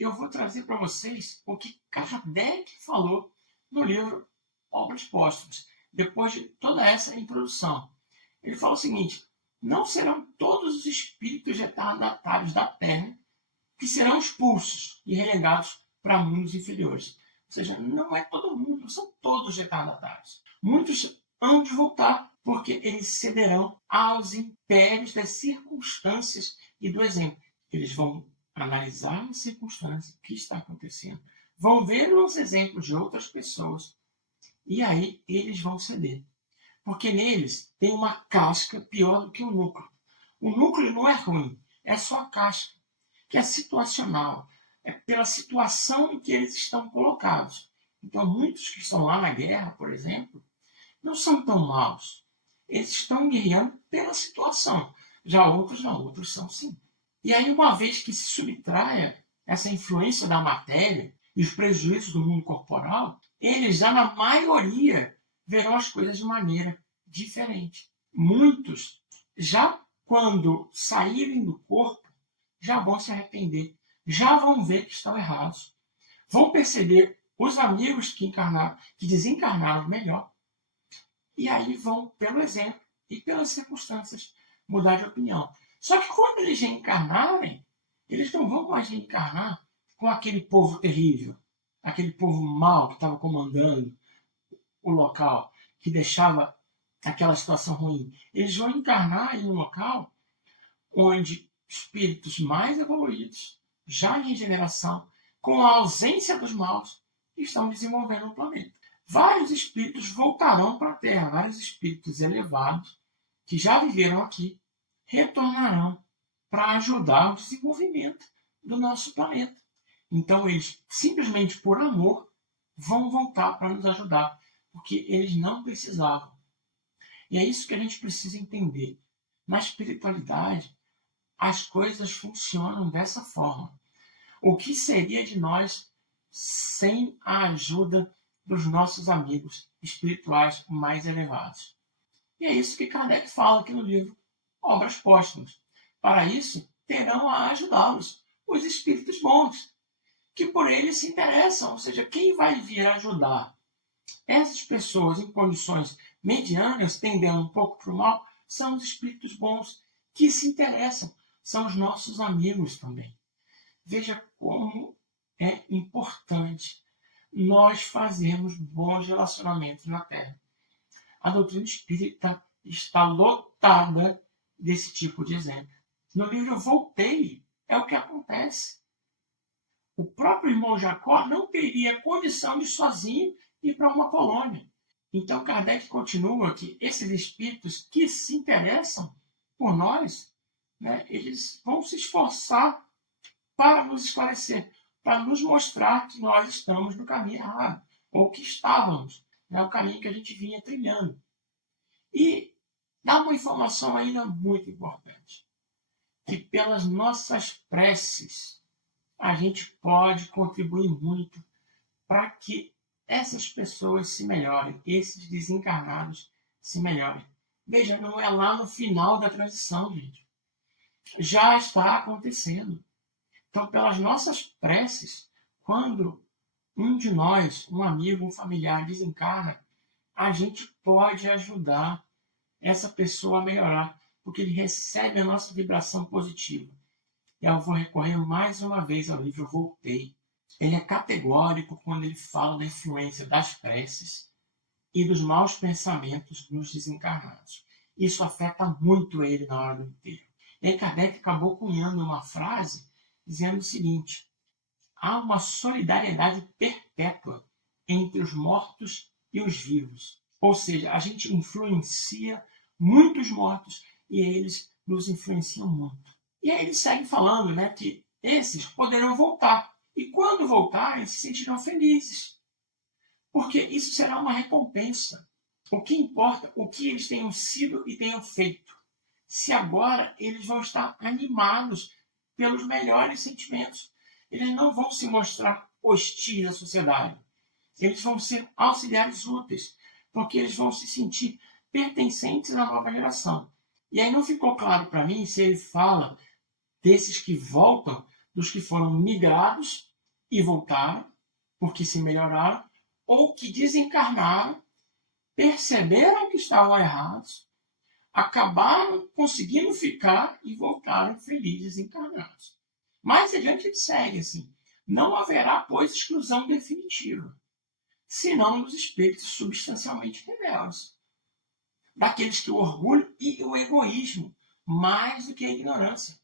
eu vou trazer para vocês o que Kardec falou no livro Obras Póstumas, depois de toda essa introdução. Ele fala o seguinte: não serão todos os espíritos retardatários da Terra que serão expulsos e relegados para mundos inferiores. Ou seja, não é todo mundo, não são todos retardatários. Muitos hão de voltar, porque eles cederão aos impérios das circunstâncias e do exemplo. Eles vão analisar as circunstâncias, o que está acontecendo, vão ver os exemplos de outras pessoas, e aí eles vão ceder. Porque neles tem uma casca pior do que o núcleo. O núcleo não é ruim, é só a casca, que é situacional, é pela situação em que eles estão colocados. Então, muitos que estão lá na guerra, por exemplo, não são tão maus. Eles estão guerreando pela situação. Já outros não, outros são sim. E aí, uma vez que se subtraia essa influência da matéria e os prejuízos do mundo corporal, eles já na maioria verão as coisas de maneira diferente. Muitos, já quando saírem do corpo, já vão se arrepender, já vão ver que estão errados, vão perceber os amigos que desencarnaram melhor, e aí vão, pelo exemplo e pelas circunstâncias, mudar de opinião. Só que quando eles reencarnarem, eles não vão mais reencarnar com aquele povo terrível, aquele povo mau que estava comandando o local, que deixava aquela situação ruim. Eles vão encarnar em um local onde espíritos mais evoluídos, já em regeneração, com a ausência dos maus, estão desenvolvendo o planeta. Vários espíritos voltarão para a Terra, vários espíritos elevados, que já viveram aqui, retornarão para ajudar o desenvolvimento do nosso planeta. Então eles, simplesmente por amor, vão voltar para nos ajudar, porque eles não precisavam. E é isso que a gente precisa entender. Na espiritualidade, as coisas funcionam dessa forma. O que seria de nós sem a ajuda dos nossos amigos espirituais mais elevados? E é isso que Kardec fala aqui no livro Obras Póstumas. Para isso, terão a ajudá-los os espíritos bons, que por eles se interessam. Ou seja, quem vai vir ajudar essas pessoas em condições medianas, tendendo um pouco para o mal, são os espíritos bons que se interessam. São os nossos amigos também. Veja como é importante nós fazermos bons relacionamentos na Terra. A doutrina espírita está lotada desse tipo de exemplo. No livro Voltei, é o que acontece. O próprio irmão Jacó não teria condição de sozinho ir para uma colônia. Então Kardec continua que esses espíritos que se interessam por nós, eles vão se esforçar para nos esclarecer, para nos mostrar que nós estamos no caminho errado, ou que estávamos, o caminho que a gente vinha trilhando. E dá uma informação ainda muito importante, que pelas nossas preces a gente pode contribuir muito para que essas pessoas se melhorem, esses desencarnados se melhorem. Veja, não é lá no final da transição, gente. Já está acontecendo. Então, pelas nossas preces, quando um de nós, um amigo, um familiar desencarna, a gente pode ajudar essa pessoa a melhorar, porque ele recebe a nossa vibração positiva. E eu vou recorrer mais uma vez ao livro Voltei. Ele é categórico quando ele fala da influência das preces e dos maus pensamentos nos desencarnados. Isso afeta muito ele na hora do enterro. E aí Kardec acabou cunhando uma frase dizendo o seguinte: há uma solidariedade perpétua entre os mortos e os vivos. Ou seja, a gente influencia muitos mortos e eles nos influenciam muito. E aí ele segue falando que esses poderão voltar. E quando voltarem, se sentirão felizes. Porque isso será uma recompensa. O que importa, o que eles tenham sido e tenham feito. Se agora eles vão estar animados pelos melhores sentimentos. Eles não vão se mostrar hostis à sociedade. Eles vão ser auxiliares úteis, porque eles vão se sentir pertencentes à nova geração. E aí não ficou claro para mim se ele fala desses que voltam, dos que foram migrados, e voltaram, porque se melhoraram, ou que desencarnaram, perceberam que estavam errados, acabaram conseguindo ficar e voltaram felizes encarnados. Mais adiante ele segue assim: não haverá, pois, exclusão definitiva, senão dos espíritos substancialmente rebeldes, daqueles que o orgulho e o egoísmo, mais do que a ignorância,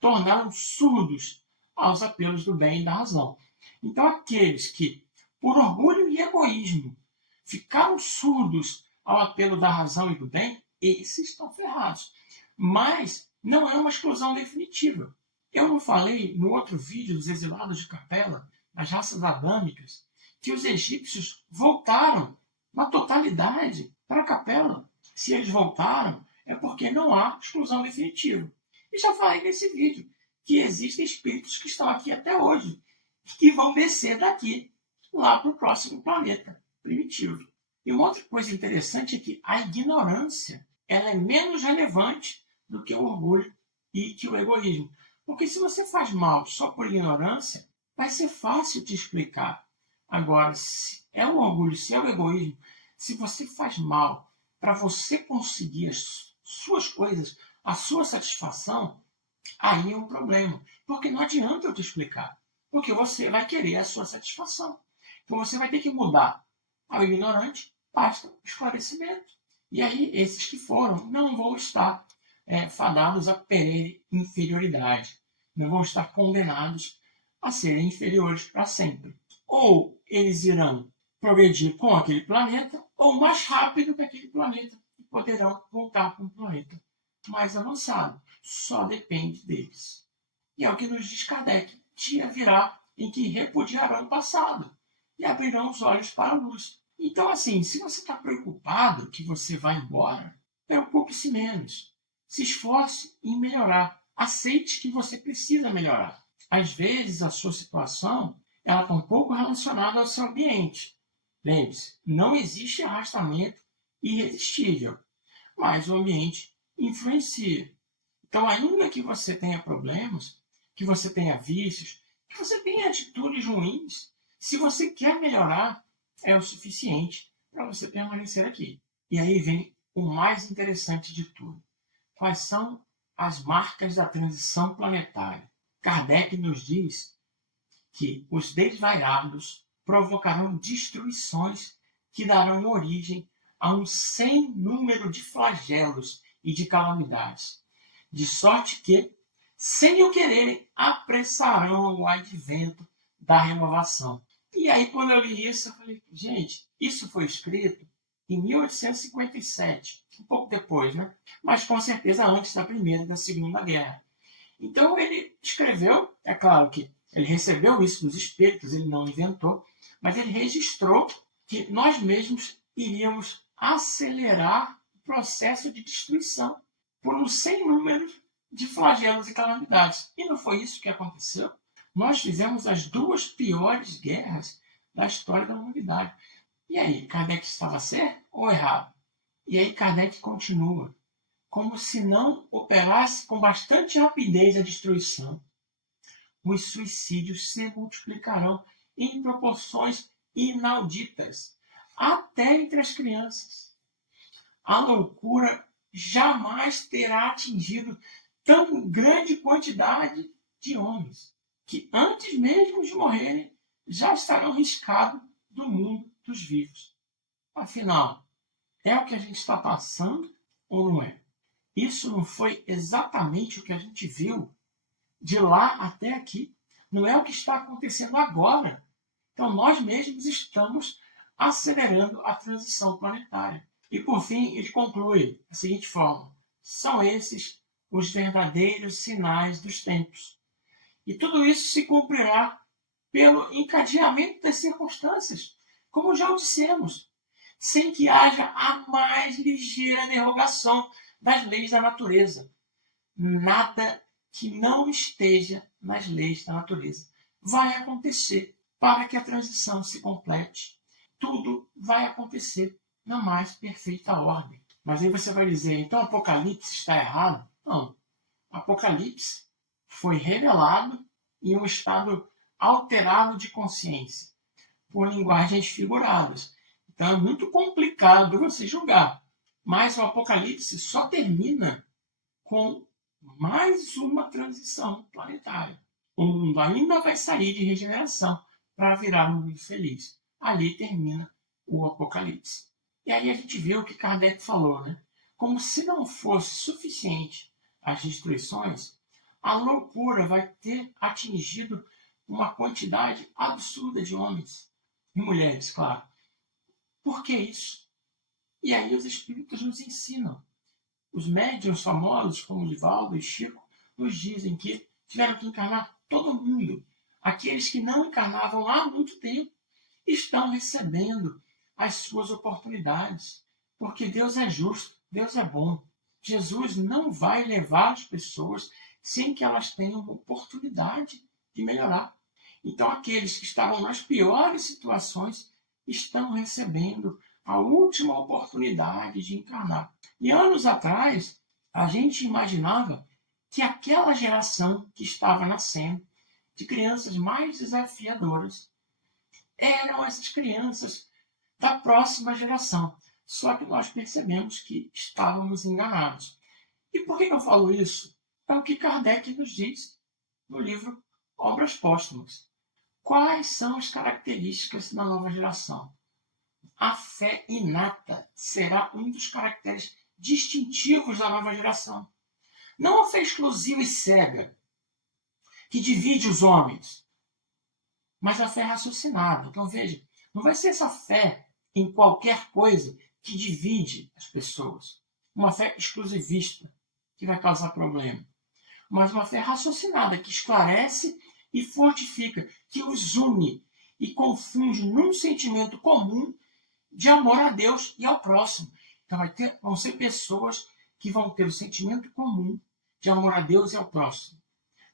tornaram surdos aos apelos do bem e da razão. Então, aqueles que, por orgulho e egoísmo, ficaram surdos ao apelo da razão e do bem, esses estão ferrados. Mas não é uma exclusão definitiva. Eu não falei no outro vídeo dos exilados de Capela, das raças adâmicas, que os egípcios voltaram na totalidade para a Capela. Se eles voltaram, é porque não há exclusão definitiva. E já falei nesse vídeo que existem espíritos que estão aqui até hoje, que vão descer daqui lá para o próximo planeta primitivo. E uma outra coisa interessante é que a ignorância ela é menos relevante do que o orgulho e que o egoísmo. Porque se você faz mal só por ignorância, vai ser fácil te explicar. Agora, se é o orgulho, se é o egoísmo, se você faz mal para você conseguir as suas coisas, a sua satisfação, aí é um problema. Porque não adianta eu te explicar. Porque você vai querer a sua satisfação. Então você vai ter que mudar ao ignorante, basta esclarecimento. E aí esses que foram não vão estar fadados a perder inferioridade. Não vão estar condenados a serem inferiores para sempre. Ou eles irão progredir com aquele planeta, ou mais rápido que aquele planeta, e poderão voltar para um planeta mais avançado. Só depende deles. E é o que nos diz Kardec: dia virá em que repudiarão o passado e abrirão os olhos para a luz. Então, assim, se você está preocupado que você vai embora, preocupe-se menos. Se esforce em melhorar. Aceite que você precisa melhorar. Às vezes, a sua situação está um pouco relacionada ao seu ambiente. Lembre-se, não existe arrastamento irresistível, mas o ambiente influencia. Então, ainda que você tenha problemas, que você tenha vícios, que você tenha atitudes ruins, se você quer melhorar, é o suficiente para você permanecer aqui. E aí vem o mais interessante de tudo. Quais são as marcas da transição planetária? Kardec nos diz que os desvairados provocarão destruições que darão origem a um sem número de flagelos e de calamidades, de sorte que, sem o quererem, apressarão o advento da renovação. E aí, quando eu li isso, eu falei, gente, isso foi escrito em 1857, um pouco depois, né? Mas com certeza antes da Primeira e da Segunda Guerra. Então ele escreveu, é claro que ele recebeu isso dos espíritos, ele não inventou, mas ele registrou que nós mesmos iríamos acelerar o processo de destruição por um sem número de flagelos e calamidades. E não foi isso que aconteceu. Nós fizemos as duas piores guerras da história da humanidade. E aí, Kardec estava certo ou errado? E aí Kardec continua, como se não operasse com bastante rapidez a destruição. Os suicídios se multiplicarão em proporções inauditas, até entre as crianças. A loucura jamais terá atingido tão grande quantidade de homens, que antes mesmo de morrerem, já estarão riscados do mundo dos vivos. Afinal, é o que a gente está passando ou não é? Isso não foi exatamente o que a gente viu de lá até aqui. Não é o que está acontecendo agora. Então, nós mesmos estamos acelerando a transição planetária. E, por fim, ele conclui da seguinte forma: são esses os verdadeiros sinais dos tempos. E tudo isso se cumprirá pelo encadeamento das circunstâncias, como já o dissemos, sem que haja a mais ligeira derrogação das leis da natureza. Nada que não esteja nas leis da natureza vai acontecer para que a transição se complete. Tudo vai acontecer na mais perfeita ordem. Mas aí você vai dizer, então Apocalipse está errado? Não. Apocalipse foi revelado em um estado alterá-lo de consciência, por linguagens figuradas. Então é muito complicado você julgar. Mas o Apocalipse só termina com mais uma transição planetária. O mundo ainda vai sair de regeneração para virar um mundo feliz. Ali termina o Apocalipse. E aí a gente vê o que Kardec falou, né? Como se não fosse suficiente as destruições, a loucura vai ter atingido uma quantidade absurda de homens e mulheres, claro. Por que isso? E aí os espíritos nos ensinam. Os médiuns famosos, como Divaldo e Chico, nos dizem que tiveram que encarnar todo mundo. Aqueles que não encarnavam há muito tempo estão recebendo as suas oportunidades. Porque Deus é justo, Deus é bom. Jesus não vai levar as pessoas sem que elas tenham uma oportunidade de melhorar. Então, aqueles que estavam nas piores situações estão recebendo a última oportunidade de encarnar. E anos atrás, a gente imaginava que aquela geração que estava nascendo, de crianças mais desafiadoras, eram essas crianças da próxima geração. Só que nós percebemos que estávamos enganados. E por que eu falo isso? É o que Kardec nos diz no livro Obras Póstumas. Quais são as características da nova geração? A fé inata será um dos caracteres distintivos da nova geração. Não a fé exclusiva e cega, que divide os homens, mas a fé raciocinada. Então veja, não vai ser essa fé em qualquer coisa que divide as pessoas. Uma fé exclusivista, que vai causar problema. Mas uma fé raciocinada, que esclarece e fortifica, que os une e confunde num sentimento comum de amor a Deus e ao próximo. Então vão ser pessoas que vão ter o sentimento comum de amor a Deus e ao próximo.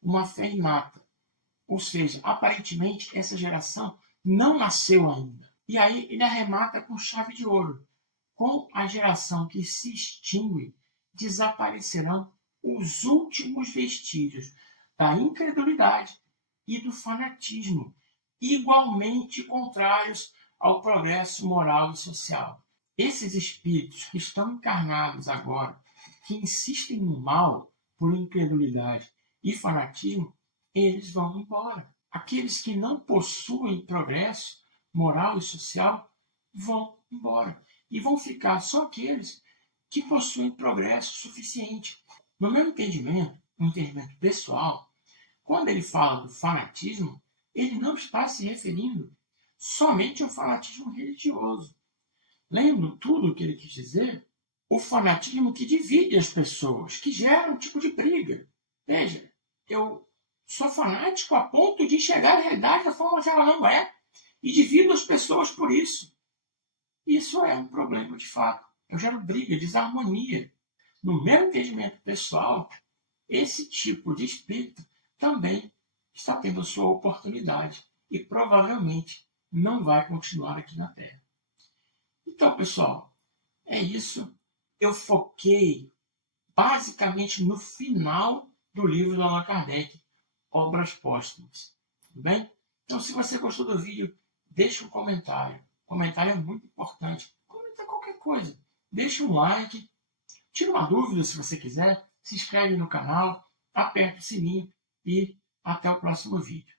Uma fé inata. Ou seja, aparentemente essa geração não nasceu ainda. E aí ele arremata com chave de ouro. Com a geração que se extingue, desaparecerão os últimos vestígios da incredulidade e do fanatismo, igualmente contrários ao progresso moral e social. Esses espíritos que estão encarnados agora, que insistem no mal por incredulidade e fanatismo, eles vão embora. Aqueles que não possuem progresso moral e social vão embora. E vão ficar só aqueles que possuem progresso suficiente. No meu entendimento, um entendimento pessoal, quando ele fala do fanatismo, ele não está se referindo somente ao fanatismo religioso. Lembro tudo o que ele quis dizer? O fanatismo que divide as pessoas, que gera um tipo de briga. Veja, eu sou fanático a ponto de enxergar a realidade da forma que ela não é e divido as pessoas por isso. Isso é um problema de fato. Eu gero briga, desarmonia. No meu entendimento pessoal, esse tipo de espírito também está tendo a sua oportunidade e provavelmente não vai continuar aqui na Terra. Então, pessoal, é isso. Eu foquei basicamente no final do livro do Allan Kardec, Obras Póstumas. Tudo bem? Então, se você gostou do vídeo, deixe um comentário. O comentário é muito importante. Comenta qualquer coisa. Deixe um like. Tira uma dúvida se você quiser. Se inscreve no canal. Aperta o sininho. E até o próximo vídeo.